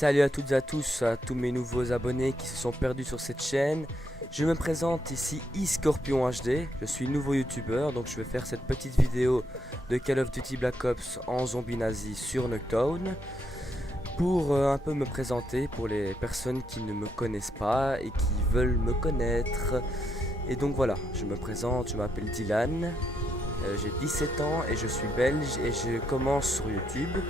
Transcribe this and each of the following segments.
Salut à toutes et à tous, à tous mes nouveaux abonnés qui se sont perdus sur cette chaîne. Je me présente ici iScorpion HD, je suis nouveau youtubeur, donc je vais faire cette petite vidéo de Call of Duty Black Ops en zombie nazi sur Nuketown pour un peu me présenter pour les personnes qui ne me connaissent pas et qui veulent me connaître. Et donc voilà, je me présente, je m'appelle Dylan, j'ai 17 ans et je suis belge et je commence sur YouTube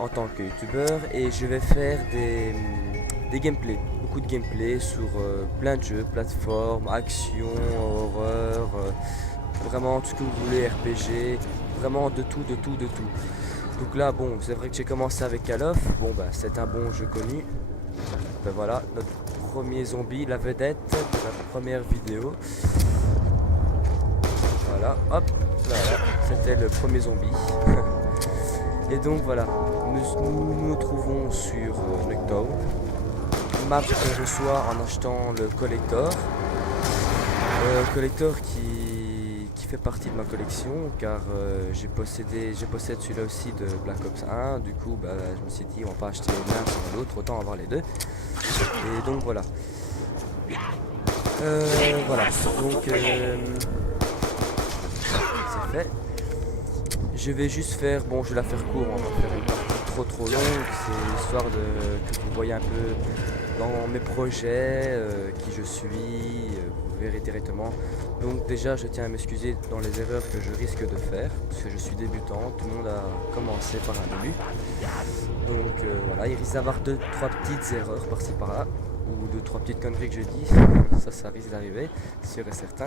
en tant que youtubeur et je vais faire des gameplays, beaucoup de gameplays sur plein de jeux, plateformes, action, horreur, vraiment tout ce que vous voulez, RPG, vraiment de tout. Donc là bon, c'est vrai que j'ai commencé avec Call of, bon bah c'est un bon jeu connu. Ben voilà, notre premier zombie, la vedette de la première vidéo. Voilà, hop, voilà, c'était le premier zombie. Et donc voilà, nous trouvons sur Nuketown, map qu'on reçoit en achetant le collector, qui fait partie de ma collection car je possède celui-là aussi de Black Ops 1, du coup bah, je me suis dit on va pas acheter l'un sans l'autre, autant avoir les deux. Et donc voilà. Voilà, donc c'est fait. Je vais juste faire, bon je vais la faire court, on va faire une partie trop longue, c'est histoire que vous voyez un peu dans mes projets, qui je suis, vous verrez directement. Donc déjà je tiens à m'excuser dans les erreurs que je risque de faire, parce que je suis débutant, tout le monde a commencé par un début. Donc voilà, il risque d'avoir 2-3 petites erreurs par-ci par-là, ou 2-3 petites conneries que je dis, ça risque d'arriver, sûr et certain.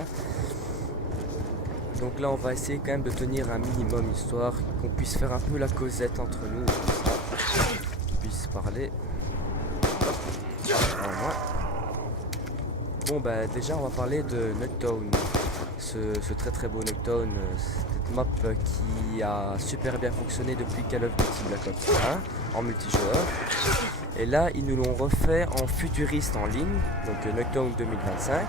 Donc là on va essayer quand même de tenir un minimum histoire qu'on puisse faire un peu la causette entre nous, qu'on puisse parler. Voilà. Bon bah déjà on va parler de Nuketown, ce très beau Nuketown, cette map qui a super bien fonctionné depuis Call of Duty Black Ops 1 en multijoueur. Et là ils nous l'ont refait en futuriste en ligne, donc Nuketown 2025.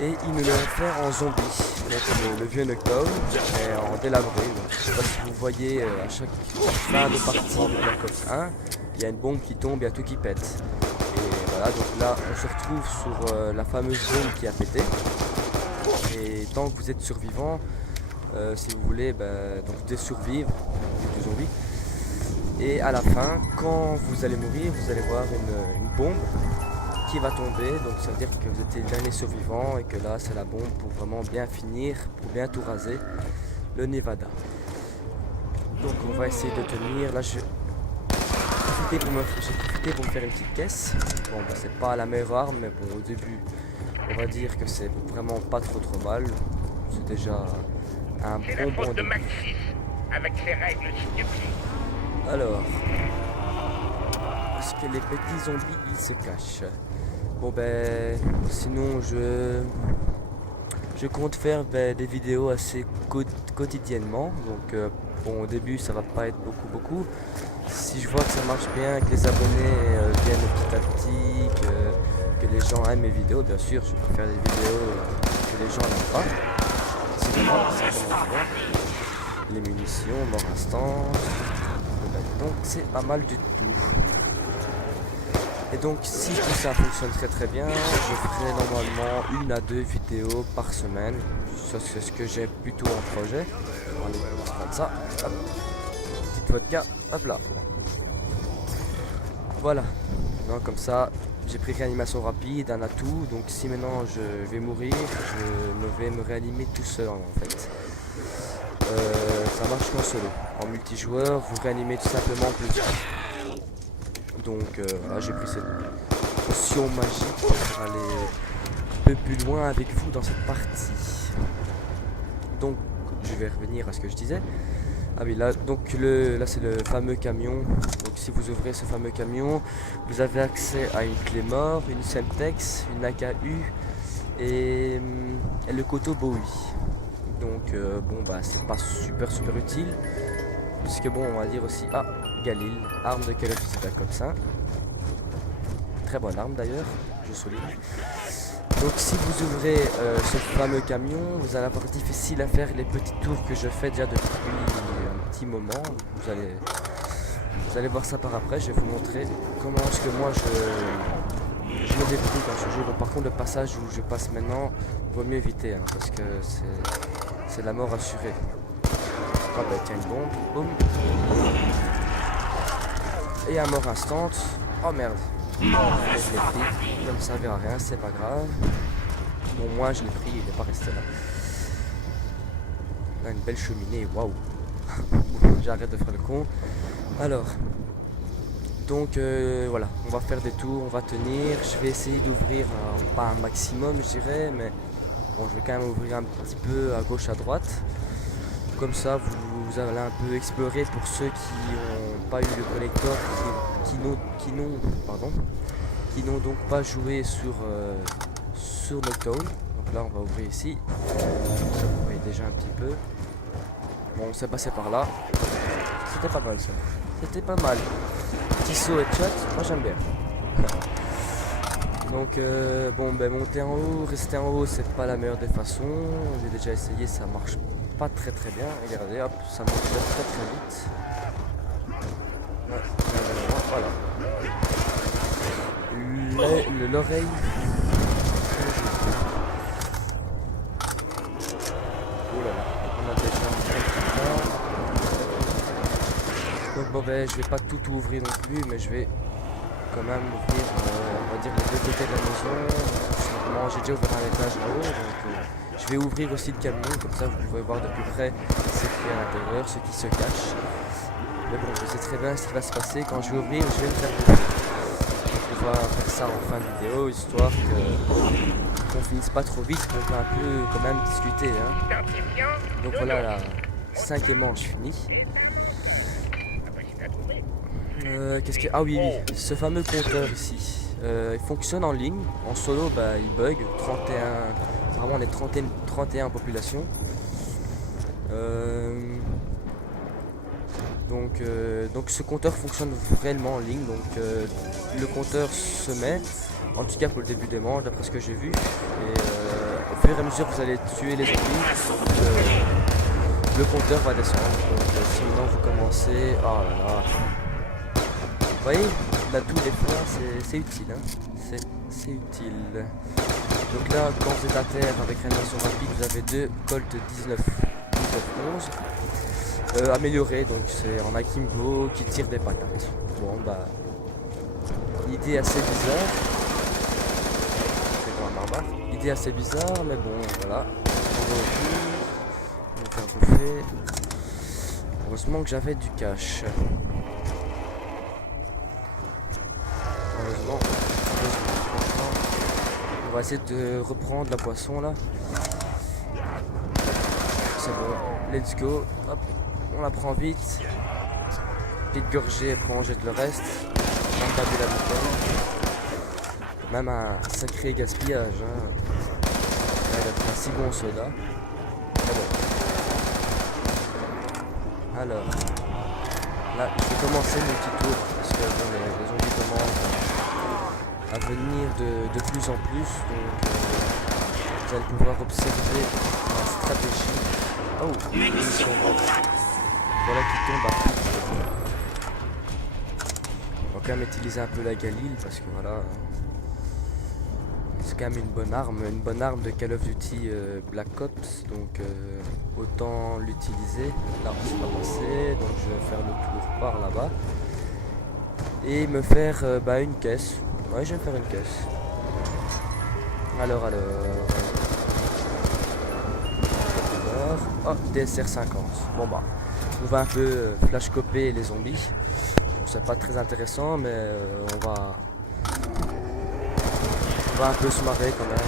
Et ils nous l'ont fait en zombie, donc le vieux Nuketown est en délabré. Donc, je sais pas si vous voyez à chaque fin de partie de Black Ops 1, il y a une bombe qui tombe, il y a tout qui pète. Et voilà, donc là on se retrouve sur la fameuse bombe qui a pété. Et tant que vous êtes survivant, si vous voulez, donc vous devez survivre du zombie. Et à la fin, quand vous allez mourir, vous allez voir une bombe qui va tomber, donc ça veut dire que vous êtes le dernier survivant et que là c'est la bombe pour vraiment bien finir, pour bien tout raser le Nevada. Donc on va essayer de tenir. Là j'ai profité pour me faire une petite caisse. Bon bah, c'est pas la meilleure arme, mais bon au début on va dire que c'est vraiment pas trop mal. C'est déjà un bon de Maxis, avec ses règles stupides. Alors, est-ce que les petits zombies ils se cachent? Bon ben, sinon je compte faire des vidéos assez quotidiennement. Donc bon, au début ça va pas être beaucoup. Si je vois que ça marche bien, que les abonnés viennent petit à petit, que les gens aiment mes vidéos, bien sûr je vais faire des vidéos que les gens n'aiment pas. Sinon, les munitions, mort instant. Donc c'est pas mal du tout. Et donc si tout ça fonctionne très bien, je ferai normalement 1 à 2 vidéos par semaine. Ça c'est ce que j'ai plutôt en projet. Allez, on va se prendre ça. Hop. Petite vodka, hop là. Voilà. Donc comme ça, j'ai pris réanimation rapide, un atout. Donc si maintenant je vais mourir, je vais me réanimer tout seul en fait. Ça marche qu'en solo. En multijoueur, vous réanimez tout simplement plusieurs. Donc voilà, j'ai pris cette potion magique pour aller un peu plus loin avec vous dans cette partie. Donc je vais revenir à ce que je disais. Ah oui, là donc là c'est le fameux camion. Donc si vous ouvrez ce fameux camion, vous avez accès à une clé mort, une Semtex, une AKU et le couteau Bowie. Donc bon bah c'est pas super utile. Puisque bon on va dire aussi Galil, arme de Call of Duty Black Ops 1. Très bonne arme d'ailleurs, je souligne. Donc si vous ouvrez ce fameux camion, vous allez avoir difficile à faire les petits tours que je fais déjà depuis un petit moment. Vous allez Vous allez voir ça par après, je vais vous montrer comment est-ce que moi je me débrouille quand je joue. Bon, par contre, le passage où je passe maintenant, vaut mieux éviter, hein, parce que c'est la mort assurée. Ah bah tiens, une bombe, boum. Et à mort instant. Oh merde. Et je l'ai pris, ça ne me servira à rien, c'est pas grave. Bon, moi je l'ai pris, il n'est pas resté là. Là, une belle cheminée, waouh. J'arrête de faire le con. Alors, donc voilà, on va faire des tours, on va tenir. Je vais essayer d'ouvrir, pas un maximum je dirais, mais bon, je vais quand même ouvrir un petit peu à gauche, à droite. Comme ça, vous allez un peu explorer pour ceux qui n'ont pas eu le collector, qui n'ont donc pas joué sur Noctown. Donc là, on va ouvrir ici. Ça, vous voyez déjà un petit peu. Bon, on s'est passé par là. C'était pas mal ça. C'était pas mal. Petit saut et chat, moi j'aime bien. Donc bon, ben monter en haut, rester en haut, c'est pas la meilleure des façons. J'ai déjà essayé, ça marche pas très bien. Regardez, hop, ça monte très vite. Ouais, voilà. L'oreille. Oh là là, on a déjà un peu de temps. Donc bon ben je vais pas tout ouvrir non plus, mais je vais quand même ouvrir on va dire les deux côtés de la maison. J'ai déjà ouvert un étage là-haut, donc je vais ouvrir aussi le camion, comme ça vous pouvez voir de plus près ce qui est à l'intérieur, ce qui se cache. Mais bon, je sais très bien ce qui va se passer quand je vais ouvrir, je vais me faire bouffer. On va faire ça en fin de vidéo, histoire qu'on finisse pas trop vite, on peut un peu quand même discuter. Hein. Donc voilà la 5e manche finie. Qu'est-ce que... Ah oui, ce fameux compteur ici, il fonctionne en ligne, en solo bah, il bug, 31, apparemment on est 31 en population. Donc ce compteur fonctionne réellement en ligne, donc le compteur se met, en tout cas pour le début des manches, d'après ce que j'ai vu, et au fur et à mesure que vous allez tuer les zombies, le compteur va descendre, donc si maintenant vous commencez... Oh là là. Vous voyez, l'atout des fois c'est utile, hein. C'est utile. Donc là, quand vous êtes à terre avec réanimation rapide, vous avez 2 Colt 19-11 améliorés, donc c'est en akimbo qui tire des patates. Bon bah, idée assez bizarre. C'est quoi un barbare? Idée assez bizarre, mais bon voilà. On va ouvrir, on va faire bouffer. Heureusement que j'avais du cash. Heureusement. On va essayer de reprendre la poisson là. C'est bon, let's go. Hop, on la prend vite. Petite gorgée, après on jette le reste. On va taper la bouteille. Même un sacré gaspillage. Hein. Là, il a pris un si bon soda. Alors, là, je vais commencer mon petit tour parce que bon, les zombies commencent à venir de plus en plus, donc vous allez pouvoir observer ma stratégie. Oh, voilà qui tombe à pic. On va quand même utiliser un peu la Galil parce que voilà, c'est quand même une bonne arme de Call of Duty Black Ops, donc autant l'utiliser. Là, c'est pas passé, donc je vais faire le tour par là-bas et me faire une caisse. Ouais, je vais faire une caisse. Alors. Oh, DSR 50. Bon bah, on va un peu flash-coper les zombies. Bon, c'est pas très intéressant, mais on va un peu se marrer quand même.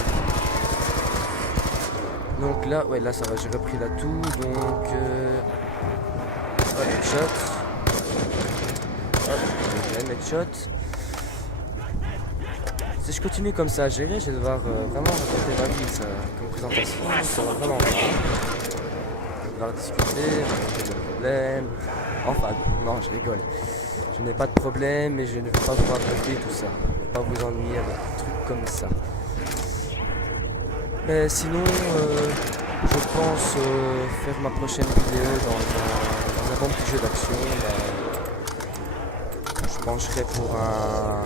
Donc là, ouais, là ça va, j'ai repris l'atout. Donc, headshot. Hop, deuxième headshot. Si je continue comme ça à gérer, je vais devoir vraiment raconter ma vie, ça, comme présentation, ça va vraiment bien. Je vais devoir discuter, raconter mes problèmes. Enfin, non, je rigole. Je n'ai pas de problème et je ne vais pas vous raconter tout ça. Je ne vais pas vous ennuyer avec des trucs comme ça. Mais sinon, je pense faire ma prochaine vidéo dans un bon petit jeu d'action. pencherais pour un...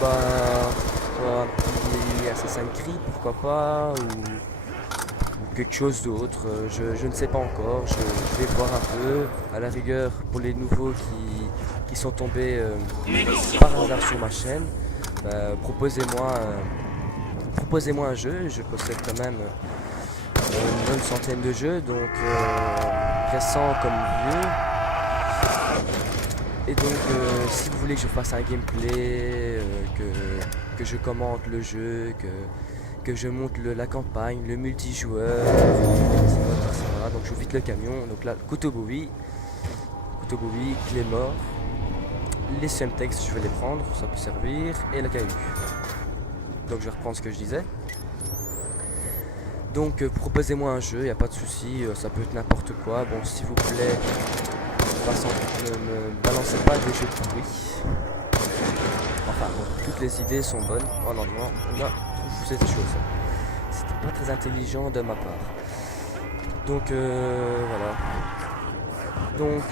Bah... un petit Assassin's Creed, pourquoi pas, ou quelque chose d'autre, je ne sais pas encore, je vais voir un peu, à la rigueur, pour les nouveaux qui sont tombés par hasard sur ma chaîne, bah, proposez-moi un jeu, je possède quand même une bonne centaine de jeux, donc récents comme vieux. Et donc si vous voulez que je fasse un gameplay, que je commente le jeu, que je monte la campagne, le multijoueur, etc. Donc je vide le camion, donc là, couteau bowie, clé mort, les semtex je vais les prendre, ça peut servir, et la caillou. Donc je vais reprendre ce que je disais. Donc proposez-moi un jeu, y a pas de souci, ça peut être n'importe quoi. Bon, s'il vous plaît, ne me balancez pas des jeux pourris. Enfin bon, toutes les idées sont bonnes. Oh non, non, là, vous êtes chaud ça. C'était pas très intelligent de ma part. Donc voilà. Donc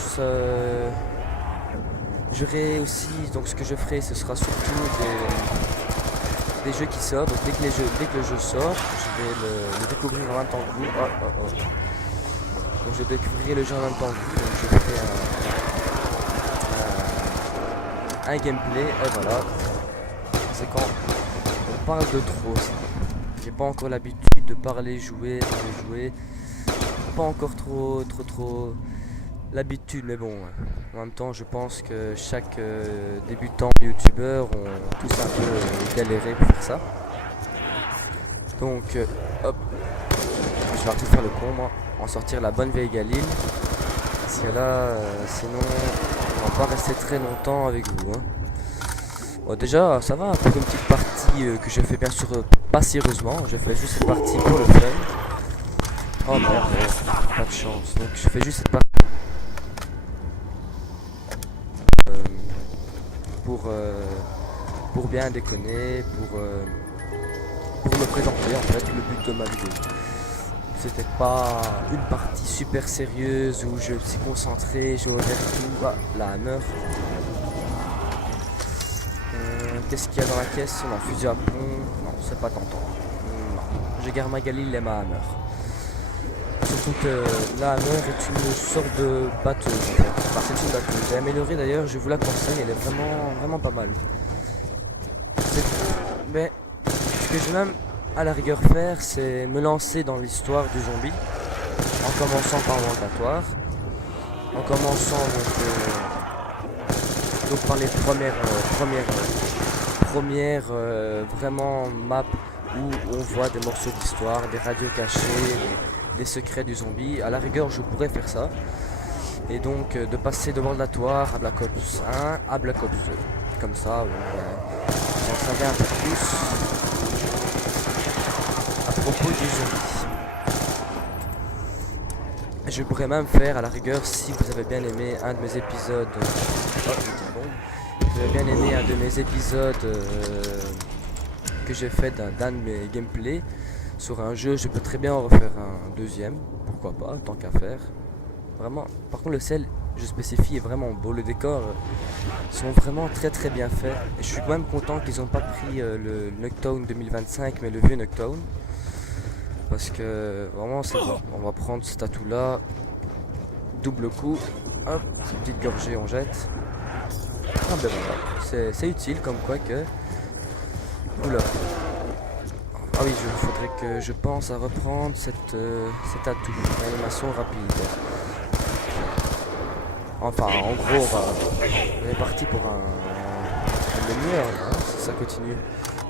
j'aurai aussi, donc ce que je ferai, ce sera surtout des jeux qui sortent. Donc dès que le jeu sort, je vais le découvrir en même temps que vous. Donc je découvrirai le jeu en même temps que vous. Donc je ferai un gameplay. Et voilà. C'est quand on parle de trop ça. J'ai pas encore l'habitude de parler, jouer. Pas encore trop l'habitude, mais bon, en même temps je pense que chaque débutant youtubeur ont tous un peu galéré pour faire ça. Donc hop, je vais arrêter de faire le con moi, en sortir la bonne vieille Galil, parce que là sinon on va pas rester très longtemps avec vous hein. Bon, déjà ça va, pour une petite partie que je fais bien sûr pas sérieusement, je fais juste cette partie pour le fun. Oh merde, pas de chance, donc je fais juste cette partie pour bien déconner, pour me présenter en fait le but de ma vidéo. C'était pas une partie super sérieuse où je suis concentré, je regarde tout. Ah, la hammer. Qu'est-ce qu'il y a dans la caisse? On a un fusil à pompe. Non, c'est pas tentant. Non, je garde ma Galil et ma hammer. Surtout que la hammer est une sorte de batteuse. Enfin, c'est une batteuse. J'ai amélioré d'ailleurs, je vous la conseille, elle est vraiment pas mal. Mais ce que je vais même à la rigueur faire, c'est me lancer dans l'histoire du zombie. En commençant par l'ambulatoire. En commençant donc par les premières vraiment maps où on voit des morceaux d'histoire, des radios cachées, des secrets du zombie. À la rigueur, je pourrais faire ça. Et donc de passer de World-Atoire à Black Ops 1 à Black Ops 2. Comme ça, vous en savez un peu plus à propos du zombie. Je pourrais même faire à la rigueur, si vous avez bien aimé un de mes épisodes, vous avez bien aimé un de mes épisodes que j'ai fait d'un de mes gameplays sur un jeu, je peux très bien en refaire un deuxième, pourquoi pas, tant qu'à faire. Vraiment, par contre le sel, je spécifie, est vraiment beau, les décors sont vraiment très bien faits. Et je suis quand même content qu'ils n'ont pas pris le Nuketown 2025 mais le vieux Nuketown. Parce que vraiment c'est bon. On va prendre cet atout là, double coup, hop, petite gorgée on jette. Ah ben voilà, c'est utile comme quoi que... Oula. Ah oui, il faudrait que je pense à reprendre cet atout, une animation rapide. Enfin, en gros, on est parti pour un demi-heure, hein, si ça continue.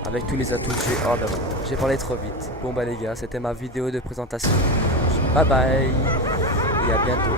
Avec tous les atouts que j'ai... Oh ben voilà, j'ai parlé trop vite. Bon bah les gars, c'était ma vidéo de présentation. Bye bye et à bientôt.